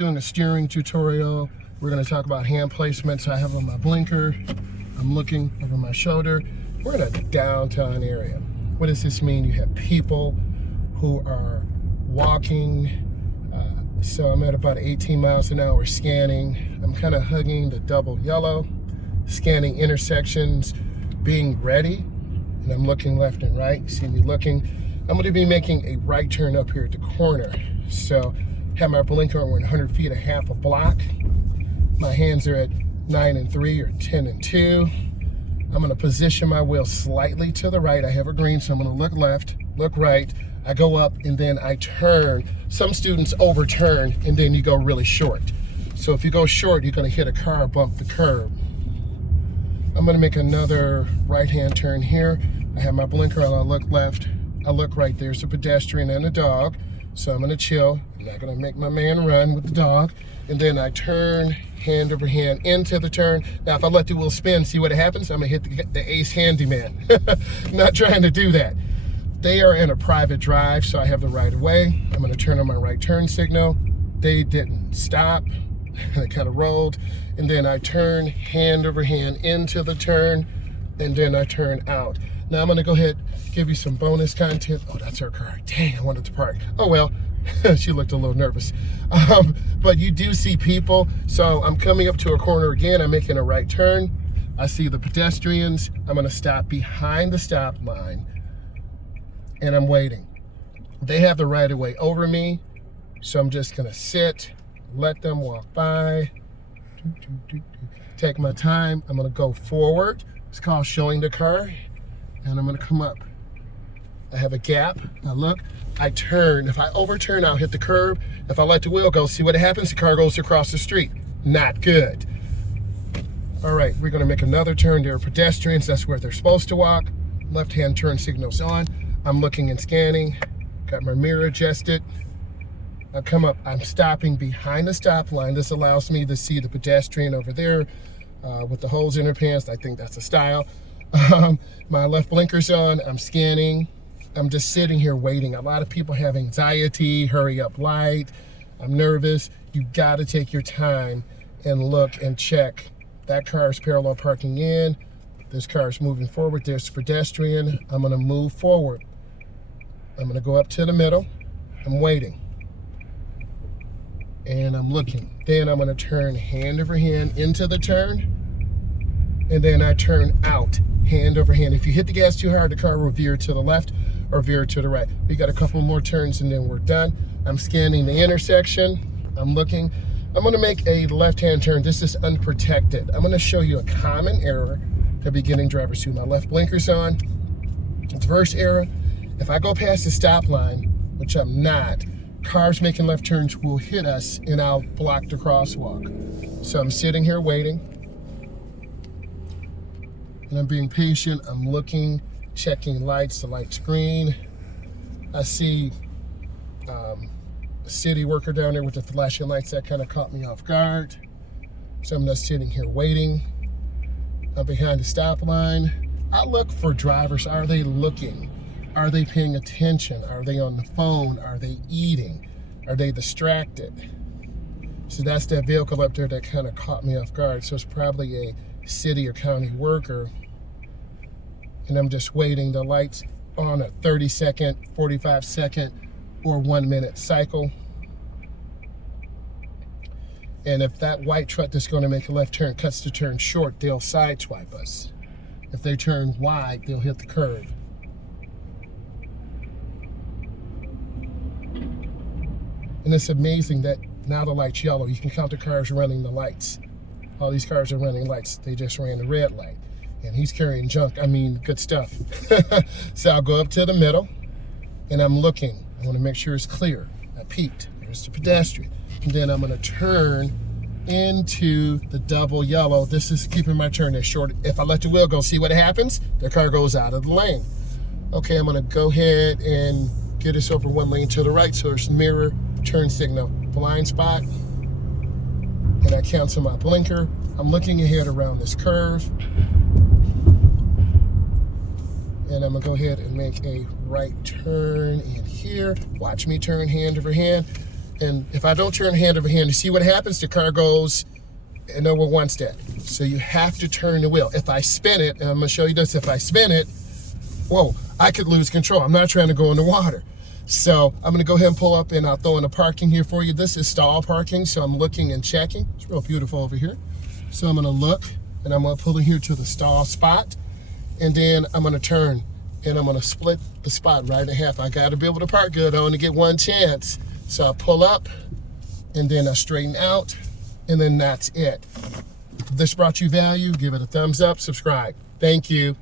Doing a steering tutorial. We're going to talk about hand placement. So I have on my blinker. I'm looking over my shoulder. We're in a downtown area. What does this mean? You have people who are walking. So I'm at about 18 miles an hour scanning. I'm kind of hugging the double yellow, scanning intersections, being ready. And I'm looking left and right. You see me looking. I'm going to be making a right turn up here at the corner. So have my blinker on 100 feet, a half a block. My hands are at 9 and 3 or 10 and 2. I'm going to position my wheel slightly to the right. I have a green, so I'm going to look left, look right. I go up and then I turn. Some students overturn and then you go really short. So if you go short, you're going to hit a car, bump the curb. I'm going to make another right-hand turn here. I have my blinker on. I look left. I look right. There's a pedestrian and a dog. So I'm going to chill. I'm not going to make my man run with the dog. And then I turn hand over hand into the turn. Now, if I let the wheel spin, see what happens? I'm going to hit the ace handyman. Not trying to do that. They are in a private drive, so I have the right of way. I'm going to turn on my right turn signal. They didn't stop. I kind of rolled. And then I turn hand over hand into the turn. And then I turn out. Now I'm going to go ahead and give you some bonus content. Oh, that's her car. Dang, I wanted to park. Oh, well, she looked a little nervous. But you do see people. So I'm coming up to a corner again. I'm making a right turn. I see the pedestrians. I'm going to stop behind the stop line. And I'm waiting. They have the right of way over me. So I'm just going to sit, let them walk by. Take my time. I'm going to go forward. It's called showing the car. And I'm going to come up. I have a gap. I look. I turn. If I overturn, I'll hit the curb. If I let the wheel go, see what happens? The car goes across the street. Not good. All right, we're going to make another turn. There are pedestrians. That's where they're supposed to walk. Left-hand turn signal's on. I'm looking and scanning. Got my mirror adjusted. I come up. I'm stopping behind the stop line. This allows me to see the pedestrian over there with the holes in her pants. I think that's a style. My left blinker's on. I'm scanning. I'm just sitting here waiting. A lot of people have anxiety, hurry up light. I'm nervous. You got to take your time and look and check. That car is parallel parking in. This car is moving forward. There's a pedestrian. I'm going to move forward. I'm going to go up to the middle. I'm waiting. And I'm looking. Then I'm going to turn hand over hand into the turn. And then I turn out, hand over hand. If you hit the gas too hard, the car will veer to the left or veer to the right. We got a couple more turns and then we're done. I'm scanning the intersection. I'm looking. I'm going to make a left-hand turn. This is unprotected. I'm going to show you a common error that beginning drivers do. My left blinker's on. It's reverse error. If I go past the stop line, which I'm not, cars making left turns will hit us and I'll block the crosswalk. So I'm sitting here waiting. And I'm being patient. I'm looking, checking lights. The light's green. I see a city worker down there with the flashing lights. That kind of caught me off guard. So I'm just sitting here waiting. I'm behind the stop line. I look for drivers. Are they looking? Are they paying attention? Are they on the phone? Are they eating? Are they distracted? So that's that vehicle up there that kind of caught me off guard. So it's probably a city or county worker. And I'm just waiting. The light's on a 30-second, 45-second, or 1-minute cycle. And if that white truck that's going to make a left turn cuts the turn short, they'll sideswipe us. If they turn wide, they'll hit the curb. And it's amazing that now the light's yellow. You can count the cars running the lights. All these cars are running lights. They just ran the red light. And he's carrying junk. I mean, good stuff. So I'll go up to the middle and I'm looking. I want to make sure it's clear. I peeked. There's the pedestrian. And then I'm going to turn into the double yellow. This is keeping my turn as short. If I let the wheel go, see what happens? The car goes out of the lane. Okay, I'm going to go ahead and get us over one lane to the right. So there's mirror, turn signal, blind spot. And I cancel my blinker. I'm looking ahead around this curve. And I'm gonna go ahead and make a right turn in here. Watch me turn hand over hand. And if I don't turn hand over hand, you see what happens? The car goes and nowhere wants that. So you have to turn the wheel. If I spin it, and I'm gonna show you this, if I spin it, whoa, I could lose control. I'm not trying to go in the water. So I'm gonna go ahead and pull up, and I'll throw in the parking here for you. This is stall parking, so I'm looking and checking. It's real beautiful over here. So I'm gonna look, and I'm gonna pull in here to the stall spot, and then I'm gonna turn, and I'm gonna split the spot right in half. I gotta be able to park good. I only get one chance. So I pull up, and then I straighten out, and then that's it. If this brought you value, give it a thumbs up, subscribe. Thank you.